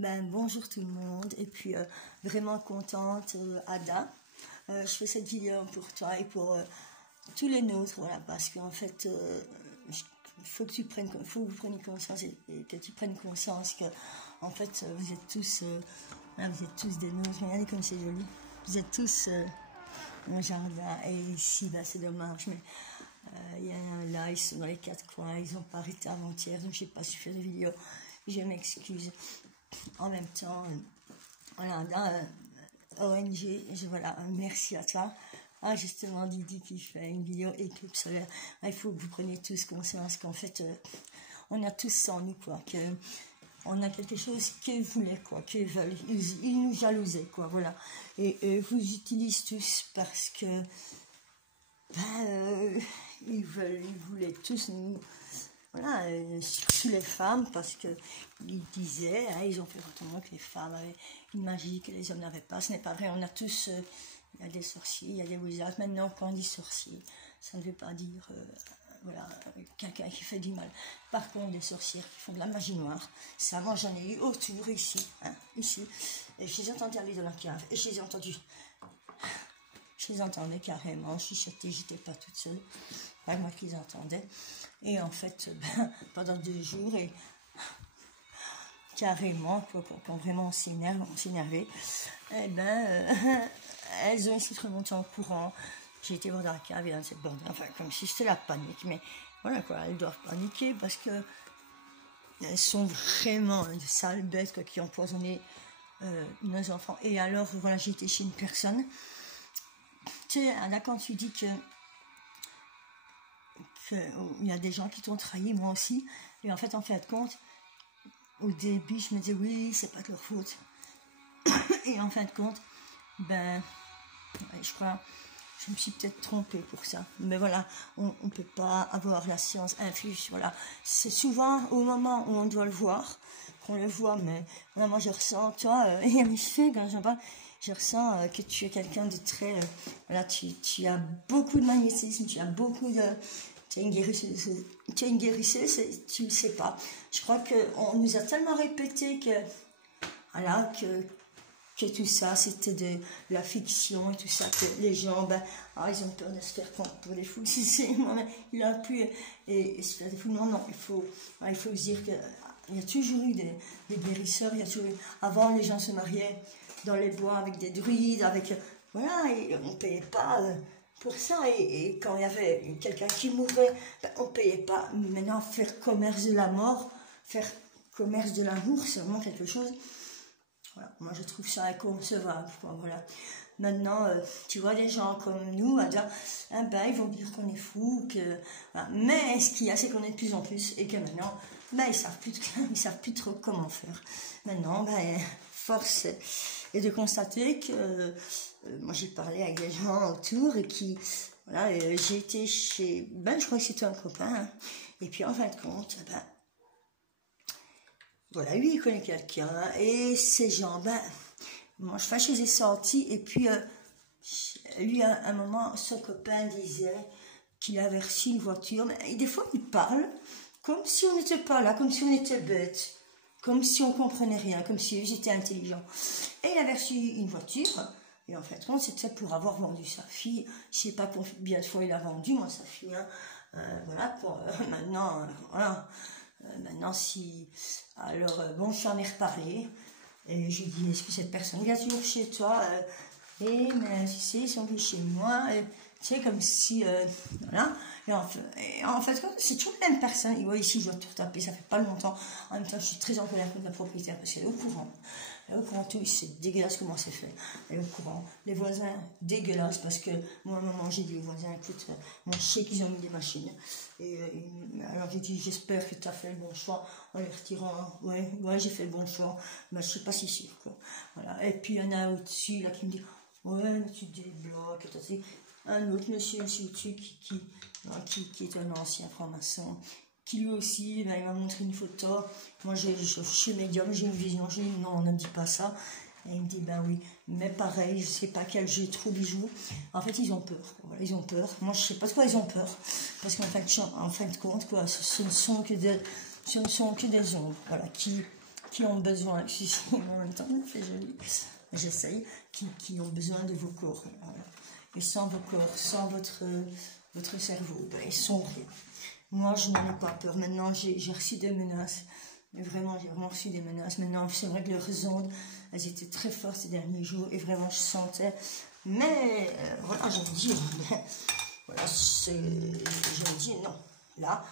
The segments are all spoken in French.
Bonjour tout le monde, et puis vraiment contente, Ada. Je fais cette vidéo pour toi et pour tous les nôtres, voilà, parce qu'en fait, il faut que faut que vous preniez conscience et que tu prennes conscience que, en fait, vous êtes tous des nôtres. Regardez comme c'est joli. Vous êtes tous mon jardin, et ici, c'est dommage, mais là, ils sont dans les quatre coins, ils n'ont pas arrêté avant-hier, donc je n'ai pas su faire de vidéo. Je m'excuse. En même temps, voilà, ONG, voilà, merci à toi. Justement, Didi qui fait une vidéo équipe solaire. Il faut que vous preniez tous conscience qu'en fait, on a tous ça en nous, quoi. On a quelque chose qu'ils voulaient, quoi, qu'ils veulent. Ils nous jalousaient, quoi, voilà. Et vous utilisez tous parce que ils voulaient tous nous. Voilà, surtout les femmes, parce qu'ils disaient, ils ont fait entendre que les femmes avaient une magie que les hommes n'avaient pas. Ce n'est pas vrai, on a tous, il y a des sorciers, il y a des wizards. Maintenant, quand on dit sorcier, ça ne veut pas dire, voilà, quelqu'un qui fait du mal. Par contre, des sorcières qui font de la magie noire, ça, moi j'en ai eu autour, ici, ici. Et je les entendais aller dans la cave, et je les entendais carrément, chuchoter, j'étais pas toute seule, pas moi qui les entendais. Et en fait, pendant 2 jours, et carrément, quand vraiment on s'énervait, elles ont essayé de remonter en courant. J'ai été voir dans la cave et dans cette bande, enfin, comme si c'était la panique, mais voilà, quoi, elles doivent paniquer parce que elles sont vraiment de sales bêtes, quoi, qui ont empoisonné nos enfants. Et alors, voilà, j'ai été chez une personne. Tu sais, là, quand tu dis qu'il y a des gens qui t'ont trahi, moi aussi, et en fait de compte, au début je me disais oui, c'est pas de leur faute, et en fin de compte, je crois, je me suis peut-être trompée pour ça, mais voilà, on peut pas avoir la science infuse, voilà, c'est souvent au moment où on doit le voir, qu'on le voit, mais voilà, moi je ressens, toi, et en effet, quand j'en parle, je ressens que tu es quelqu'un de très, voilà, tu as beaucoup de magnétisme, tu as beaucoup de... Tu es une guérisseuse, tu ne le sais pas. Je crois qu'on nous a tellement répété que, voilà, que tout ça, c'était de la fiction et tout ça, que les gens, ils ont peur de se faire prendre pour des fous. Il a pu et se faire des fous. Non, il faut se dire qu'il y a toujours eu des guérisseurs, il y a toujours eu, avant, les gens se mariaient dans les bois avec des druides, voilà, et on ne payait pas... pour ça, et quand il y avait quelqu'un qui mourait, on ne payait pas. Maintenant, faire commerce de la mort, faire commerce de l'amour, c'est vraiment quelque chose, voilà, moi je trouve ça inconcevable, quoi, voilà. Maintenant, tu vois des gens comme nous, à dire, ils vont dire qu'on est fou, voilà. Mais ce qu'il y a, c'est qu'on est de plus en plus, et que maintenant, ils savent plus trop comment faire. Maintenant, force est de constater que moi j'ai parlé avec des gens autour et qui, voilà, j'ai été chez, je crois que c'était un copain, et puis en fin de compte, voilà, lui il connaît quelqu'un, et ces gens, moi je les ai sentis, et puis lui à un moment, son copain disait qu'il avait reçu une voiture, mais des fois il parle comme si on n'était pas là, comme si on était bête, comme si on comprenait rien, comme si j'étais intelligent. Et il avait reçu une voiture, et en fait, c'était pour avoir vendu sa fille. Je ne sais pas combien de fois il a vendu, moi, sa fille. Voilà, maintenant, voilà. Maintenant, si... Alors, je suis en ai reparlé. Et j'ai dit, est-ce que cette personne vient toujours chez toi? Mais tu sais, ils sont venus chez moi. Tu sais, comme si... voilà. Et en fait, c'est toujours la même personne. Et ouais, ici, je dois tout taper, ça fait pas longtemps. En même temps, je suis très en colère contre la propriétaire parce qu'elle est au courant. Elle est au courant, tout, c'est dégueulasse comment c'est fait. Elle est au courant. Les voisins, dégueulasse, parce que moi, à un moment, j'ai dit aux voisins, écoute, moi, je sais qu'ils ont mis des machines. Alors, j'ai dit, j'espère que tu as fait le bon choix en les retirant. Ouais, j'ai fait le bon choix, mais je ne suis pas si sûre, quoi. Voilà. Et puis, il y en a au-dessus, là, qui me dit, ouais, mais tu débloques, un autre monsieur au-dessus qui est un ancien franc-maçon, qui lui aussi, il m'a montré une photo. Moi, je suis médium, j'ai une vision, j'ai dit non, ne me dis pas ça. Et il me dit, oui, mais pareil, je ne sais pas quel jeu trop bijou. En fait, ils ont peur, voilà, ils ont peur. Moi, je ne sais pas de quoi ils ont peur, parce qu'en fin de compte, quoi, ce ne sont que des ombres, voilà, qui qui ont besoin, si, en même temps, c'est joli, j'essaye, qui ont besoin de vos corps. Voilà. Et sans vos corps, sans votre cerveau, ben, ils sont rien. Moi, je n'en ai pas peur. Maintenant, j'ai reçu des menaces. Mais vraiment, j'ai vraiment reçu des menaces. Maintenant, c'est vrai que leurs ondes, elles étaient très fortes ces derniers jours. Et vraiment, je sentais. Mais, voilà, je me dis, voilà, je me dis, non. Là,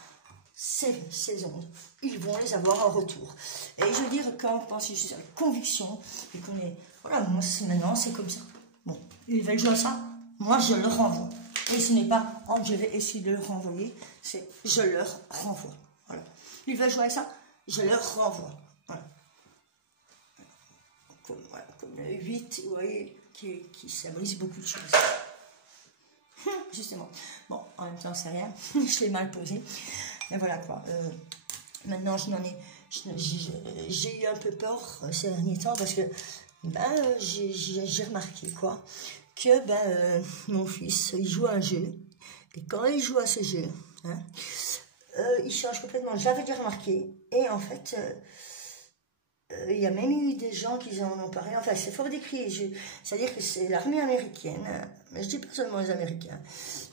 ces ondes, ils vont les avoir en retour. Et je veux dire, quand on pense, je suis à la conviction, et qu'on est, voilà, moi, maintenant, c'est comme ça. Bon, ils veulent jouer à ça, moi, je leur renvoie. Et ce n'est pas, oh, je vais essayer de le renvoyer, c'est, je leur renvoie. Voilà. Ils veulent jouer à ça, je leur renvoie. Voilà. Comme le 8, vous voyez, qui symbolise beaucoup de choses. Justement. Bon, en même temps, c'est rien. Je l'ai mal posé. Mais voilà quoi. Maintenant, j'ai eu un peu peur ces derniers temps parce que ben, j'ai remarqué quoi que ben, mon fils, il joue à un jeu. Et quand il joue à ce jeu, hein, il change complètement. J'avais déjà remarqué. Et en fait, il y a même eu des gens qui en ont parlé. Enfin, c'est fort décrit. C'est-à-dire que c'est l'armée américaine, mais je dis pas seulement les Américains,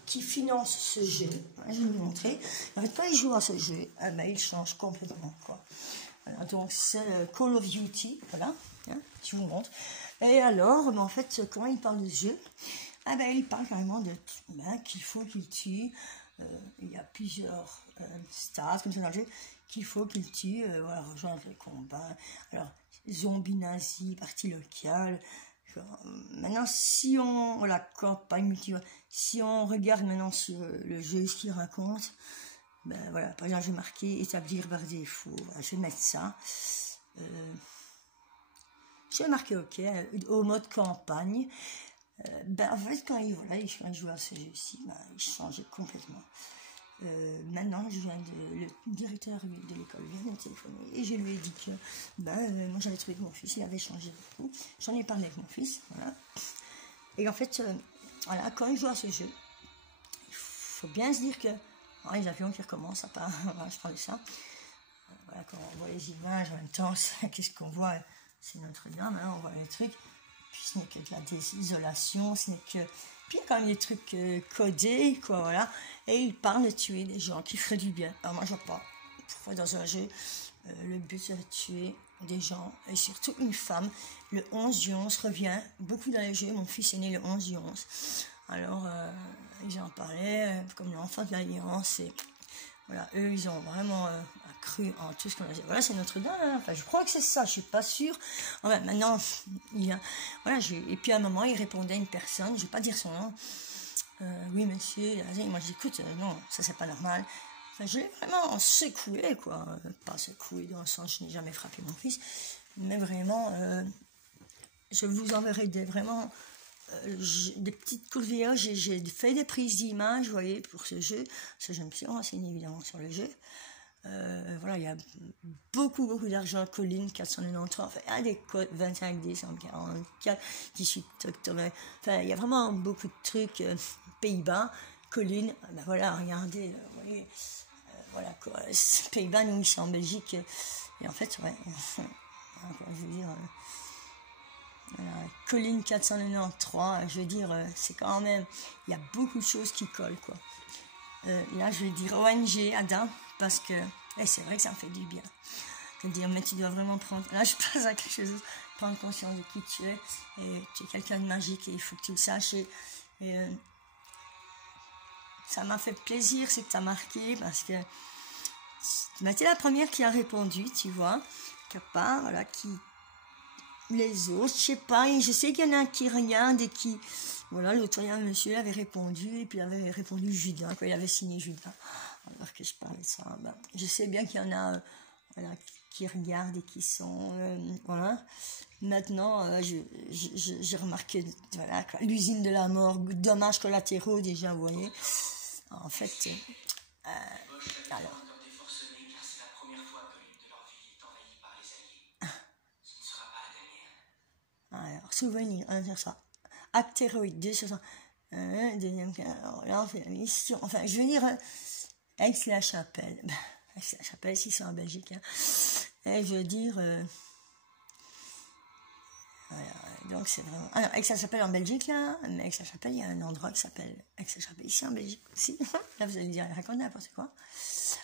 qui finance ce jeu. Je vais vous montrer. En fait, quand ils jouent à ce jeu, ben, ils changent complètement. Quoi. Voilà, donc, c'est Call of Duty. Voilà. Hein, je vous montre. Et alors, ben, en fait, quand ils parlent de ce jeu, ben, ils parlent carrément de qu'il faut qu'ils tuent. Il y a plusieurs stades comme ça dans le jeu qu'il faut qu'ils tuent, voilà, rejoindre les combats. Alors, zombies nazis, partie locale. Maintenant, si on, voilà, campagne multi, si on regarde maintenant sur le jeu, ce qu'il raconte, ben voilà, par exemple, j'ai marqué établir par défaut. Voilà, je vais mettre ça. Je vais marquer OK, au mode campagne. Ben, en fait, quand il joue à ce jeu-ci, ben, il changeait complètement. Maintenant, le directeur de l'école vient de me téléphoner et je lui ai dit que ben, moi j'avais trouvé que mon fils il avait changé beaucoup. J'en ai parlé avec mon fils, voilà. Et en fait, voilà, quand il joue à ce jeu, il faut bien se dire que les avions qui recommencent à part, voilà, je parlais de ça. Voilà, quand on voit les images en même temps, qu'est-ce qu'on voit? C'est Notre-Dame, hein, on voit les trucs. Puis ce n'est que de la désolation, ce n'est que... Puis il y a quand même des trucs codés, quoi, voilà. Et il parle de tuer des gens qui feraient du bien. Alors moi, je ne vois pas. Pourquoi dans un jeu, le but c'est de tuer des gens, et surtout une femme. Le 11 du 11 revient beaucoup dans les jeux. Mon fils est né le 11 du 11. Alors, ils en parlaient comme l'enfant de l'Alliance. Et voilà, eux, ils ont vraiment cru en tout ce qu'on a dit. Voilà, c'est Notre-Dame. Hein. Enfin, je crois que c'est ça, je ne suis pas sûre. Enfin, maintenant, voilà, et puis à un moment, il répondait à une personne, je ne vais pas dire son nom. Oui, monsieur. Et moi, je dis, écoute, non, ça, c'est pas normal. Enfin, je l'ai vraiment secoué, quoi. Pas secoué dans le sens, je n'ai jamais frappé mon fils. Mais vraiment, je vous enverrai vraiment des petites courtes vidéos. J'ai fait des prises d'images, vous voyez, pour ce jeu. Parce que je me suis renseignée évidemment sur le jeu. Voilà, il y a beaucoup d'argent. Colline 493, enfin, il y a des codes 25 décembre 44, 18 octobre. Enfin, il y a vraiment beaucoup de trucs. Pays-Bas, Colline, ben voilà, regardez, vous voyez, voilà quoi. Pays-Bas, nous ici en Belgique, et en fait, ouais, je veux dire. Voilà, Colline 493, je veux dire, c'est quand même, il y a beaucoup de choses qui collent, quoi. Là, je vais dire ONG, Adam, parce que c'est vrai que ça me fait du bien. De dire, mais tu dois vraiment prendre, là, je passe à quelque chose, prendre conscience de qui tu es, et tu es quelqu'un de magique, et il faut que tu le saches, et ça m'a fait plaisir, c'est que tu as marqué, parce que tu es la première qui a répondu, tu vois, qui a pas, voilà, qui... Les autres, je sais pas, et je sais qu'il y en a qui regardent et qui... Voilà, l'autre monsieur avait répondu, et puis il avait répondu Judas, quoi, il avait signé Judas, alors que je parlais de ça. Ben, je sais bien qu'il y en a voilà, qui regardent et qui sont... voilà. Maintenant, j'ai remarqué, voilà, l'usine de la mort, dommages collatéraux déjà, vous voyez. En fait, alors... Alors, souvenir, dire ça. Actéroïde, 260. Deuxième cas, alors là, on fait la mission. Enfin, je veux dire, Aix-la-Chapelle. Aix-la-Chapelle, si c'est en Belgique. Hein. Et je veux dire, voilà, donc c'est vraiment... Alors, Aix-la-Chapelle en Belgique, là, mais Aix-la-Chapelle, il y a un endroit qui s'appelle Aix-la-Chapelle, ici en Belgique aussi. Là, vous allez me dire, raconte n'importe quoi.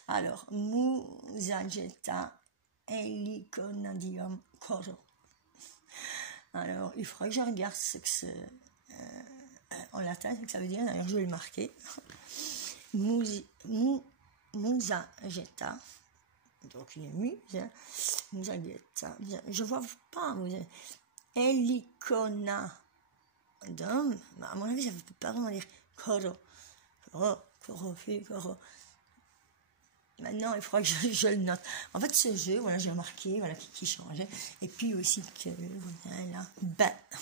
Alors, Musageta heliconadium coro. Alors, il faudrait que je regarde ce que c'est en latin, ce que ça veut dire. D'ailleurs, je vais le marquer. Musageta. Donc, une muse. Musageta. Je vois pas. Heliconadium. À mon avis, ça ne peut pas vraiment dire coro. Coro. Maintenant, il faudra que je le note. En fait, ce jeu, voilà, j'ai remarqué, voilà, qui changeait. Et puis aussi que,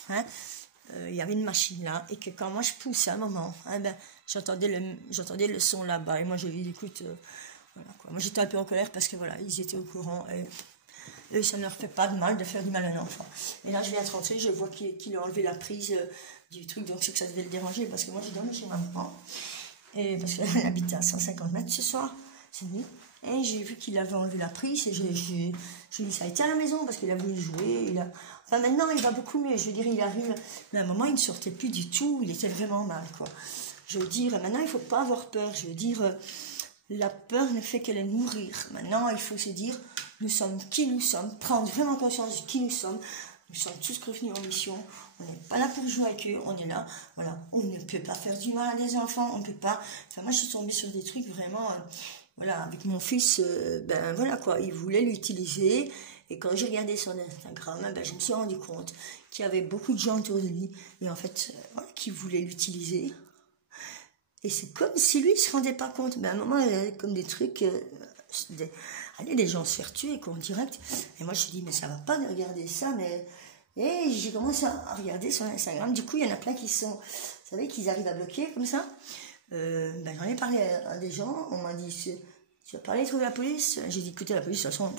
voilà, il y avait une machine là, et que quand moi je poussais à un moment, j'entendais le son là-bas. Et moi, j'ai dit, écoute, voilà, quoi. Moi, j'étais un peu en colère parce que, voilà, ils étaient au courant. Et eux, ça ne leur fait pas de mal de faire du mal à un enfant. Et là, je viens de rentrer, je vois qu'il a enlevé la prise du truc, donc c'est que ça devait le déranger, parce que moi, j'ai dormi chez ma maman. Et parce qu'elle habite à 150 mètres ce soir. C'est nuit. Et j'ai vu qu'il avait enlevé la prise et j'ai dit ça a été à la maison parce qu'il a voulu jouer. Enfin maintenant il va beaucoup mieux, je veux dire il arrive, mais à un moment il ne sortait plus du tout, il était vraiment mal quoi. Je veux dire maintenant il ne faut pas avoir peur, je veux dire la peur ne fait que les nourrir. Maintenant il faut se dire nous sommes qui nous sommes, prendre vraiment conscience de qui nous sommes. Nous sommes tous revenus en mission, on n'est pas là pour jouer avec eux, on est là, voilà, on ne peut pas faire du mal à des enfants, on ne peut pas, enfin moi je suis tombée sur des trucs vraiment, voilà, avec mon fils, ben voilà quoi, il voulait l'utiliser, et quand j'ai regardé son Instagram, ben, je me suis rendu compte qu'il y avait beaucoup de gens autour de lui, et en fait, voilà, qui voulaient l'utiliser, et c'est comme si lui, il se rendait pas compte, ben à un moment, il y avait comme des trucs, allez, les gens se faire tuer, quoi, en direct, et moi je me suis dit, mais ça va pas de regarder ça, mais... Et j'ai commencé à regarder sur Instagram. Du coup, il y en a plein qui sont... Vous savez, qu'ils arrivent à bloquer comme ça. Ben, j'en ai parlé à des gens. On m'a dit, tu as parlé de la police? J'ai dit, écoutez, la police, de toute façon,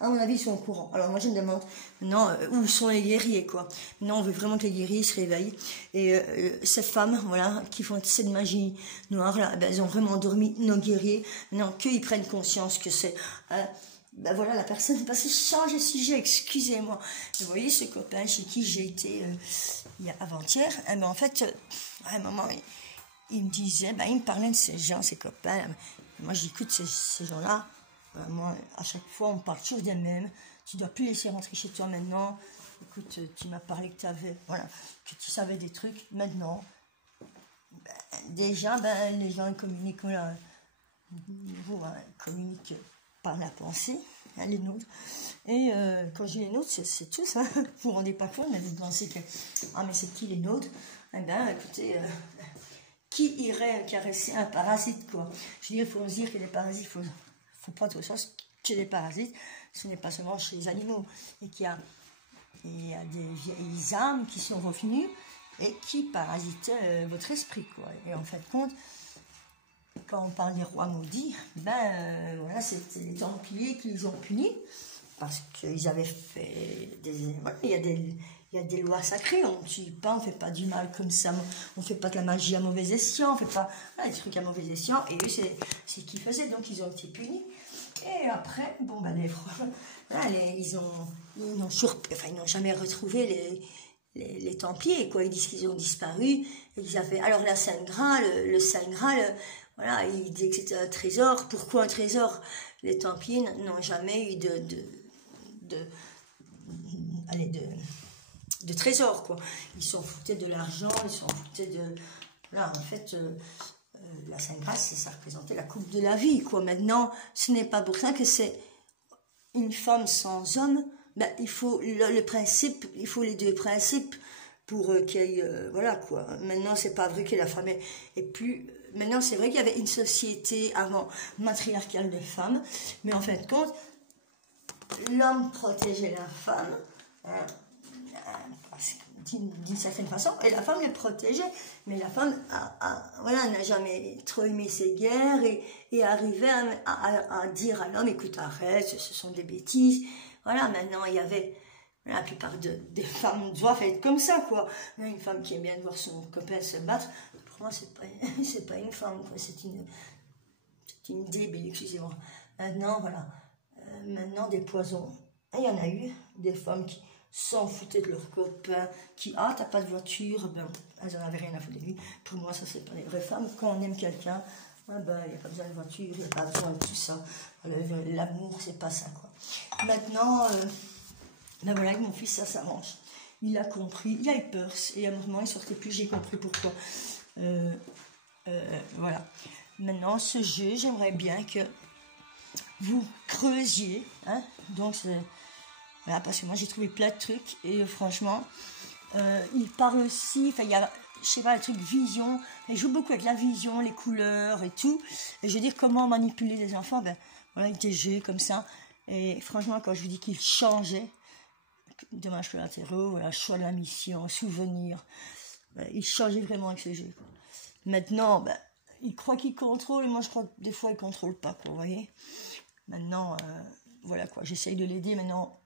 à mon avis, ils sont au courant. Alors moi, je me demande, maintenant, où sont les guerriers, quoi? Maintenant, on veut vraiment que les guerriers se réveillent. Et ces femmes, voilà, qui font cette magie noire, là, ben, elles ont vraiment endormi nos guerriers. Maintenant, qu'ils prennent conscience que c'est... ben voilà, la personne, parce que change de sujet, excusez-moi. Vous voyez ce copain chez qui j'ai été avant-hier, ben en fait, à un moment, il me disait, ben, il me parlait de ces gens, ces copains. Moi, j'écoute ces gens-là. Moi, à chaque fois, on parle toujours des mêmes. Tu dois plus laisser rentrer chez toi maintenant. Écoute, tu m'as parlé que que tu savais des trucs. Maintenant, ben, déjà, ben, les gens ils communiquent, voilà, ils communiquent par la pensée, hein, les nôtres. Et quand je dis les nôtres, c'est tout ça. Vous vous rendez pas compte, mais vous pensez que, ah, mais c'est qui les nôtres? Eh bien, écoutez, qui irait caresser un parasite, quoi? Je veux dire, il faut se dire que les parasites, il faut prendre conscience que les parasites, ce n'est pas seulement chez les animaux, et qu'il y a des vieilles âmes qui sont revenues et qui parasitaient votre esprit, quoi. Et en fait, compte, quand on parle des rois maudits, ben voilà, c'était les Templiers qui les ont punis parce qu'ils avaient fait voilà, il y a des lois sacrées, on ne tue pas, on ne fait pas du mal comme ça, on ne fait pas de la magie à mauvais escient, on ne fait pas voilà, des trucs à mauvais escient, et eux c'est ce qu'ils faisaient, donc ils ont été punis. Et après, bon ben les voilà, ils n'ont jamais retrouvé les Templiers, quoi. Ils disent qu'ils ont disparu, et qu'ils avaient... Alors la Saint Graal, le Saint Graal, voilà, il disait que c'était un trésor. Pourquoi un trésor? Les Templiers n'ont jamais eu de trésor, quoi. Ils s'en foutaient de l'argent, ils s'en foutaient de... Voilà, en fait, la Sainte Grâce, ça représentait la coupe de la vie, quoi. Maintenant, ce n'est pas pour ça que c'est une femme sans homme. Ben, il faut le principe, il faut les deux principes pour qu'il y ait... voilà, quoi. Maintenant, c'est pas vrai que la femme est plus... Maintenant, c'est vrai qu'il y avait une société avant matriarcale de femmes, mais en fin de compte, l'homme protégeait la femme, d'une certaine façon, et la femme les protégeait, mais la femme voilà, n'a jamais trop aimé ces guerres et arrivait à dire à l'homme, écoute, arrête, ce sont des bêtises. Voilà, maintenant, il y avait... La plupart des femmes doivent être comme ça, quoi. Une femme qui aime bien voir son copain se battre, pour moi, c'est pas une femme, quoi. C'est une débile, excusez-moi. Maintenant, voilà. Maintenant, des poisons. Et il y en a eu des femmes qui s'en foutaient de leurs copains, qui, ah, t'as pas de voiture, ben, elles n'en avaient rien à foutre de lui. Pour moi, ça, c'est pas les vraies femmes. Quand on aime quelqu'un, ah ben, il n'y a pas besoin de voiture, il n'y a pas besoin de tout ça. L'amour, c'est pas ça, quoi. Maintenant, ben voilà, avec mon fils, ça s'arrange. Il a compris, il a eu peur, et à un moment, il sortait plus, j'ai compris pourquoi. Voilà. Maintenant, ce jeu, j'aimerais bien que vous creusiez, hein, donc voilà, parce que moi j'ai trouvé plein de trucs, et franchement, il parle aussi, enfin il y a, je sais pas, le truc vision, il joue beaucoup avec la vision, les couleurs et tout, et je veux dire comment manipuler les enfants, ben voilà, avec des jeux comme ça, et franchement quand je vous dis qu'il changeait, dommages collatéraux, voilà, choix de la mission, souvenirs, ben, il changeait vraiment avec ce jeu, quoi. Maintenant, ben, il croit qu'il contrôle, et moi je crois que des fois il contrôle pas, quoi, vous voyez. Maintenant, voilà quoi, j'essaye de l'aider. Maintenant,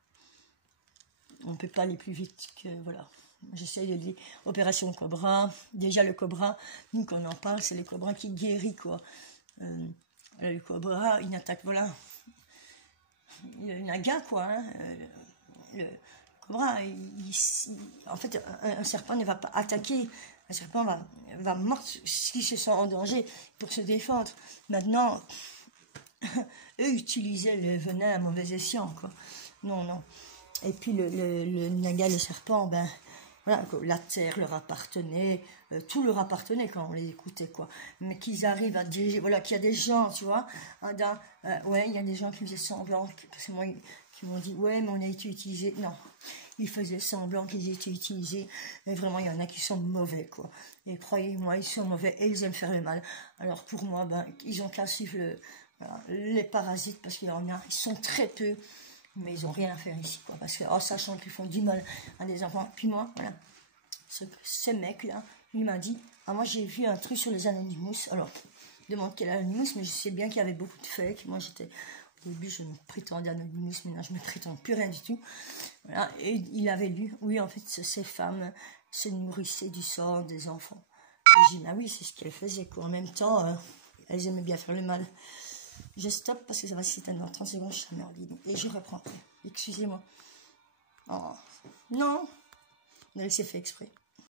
on ne peut pas aller plus vite que, voilà. J'essaye de l'aider. Opération Cobra. Déjà, le Cobra, nous, quand on en parle, c'est le Cobra qui guérit, quoi. Le Cobra, il attaque, voilà. Il naga, quoi. Hein. Le Cobra, en fait, un serpent ne va pas attaquer. Un serpent va mordre s'il se sent en danger pour se défendre. Maintenant, eux utilisaient le venin à mauvais escient, quoi. Non, non. Et puis le naga, le serpent, ben, voilà, la terre leur appartenait, tout leur appartenait quand on les écoutait, quoi. Mais qu'ils arrivent à diriger, voilà, qu'il y a des gens, tu vois, ouais, il y a des gens qui faisaient semblant, parce que moi, qui m'ont dit, ouais, mais on a été utilisé. Non, ils faisaient semblant qu'ils étaient utilisés, mais vraiment, il y en a qui sont mauvais, quoi. Et croyez-moi, ils sont mauvais et ils aiment faire le mal. Alors pour moi, ben, ils ont qu'à suivre voilà, les parasites, parce qu'il y en a, ils sont très peu, mais ils n'ont rien à faire ici, quoi, parce que, oh, sachant qu'ils font du mal à des enfants. Puis moi, voilà, ce mec-là, il m'a dit, ah, moi j'ai vu un truc sur les Anonymous, alors, je demande quel Anonymous, mais je sais bien qu'il y avait beaucoup de fakes. Moi au début, je me prétendais Anonymous, maintenant je ne me prétends plus rien du tout. Voilà, et il avait lu, oui, en fait, ces femmes se nourrissaient du sang des enfants. Et j'ai dit, ah oui, c'est ce qu'elles faisaient, quoi. En même temps, elles aimaient bien faire le mal. Je stoppe parce que ça va s'éteindre dans 30 secondes, je suis en ligne. Et je reprends après. Excusez-moi. Oh. Non, c'est fait exprès.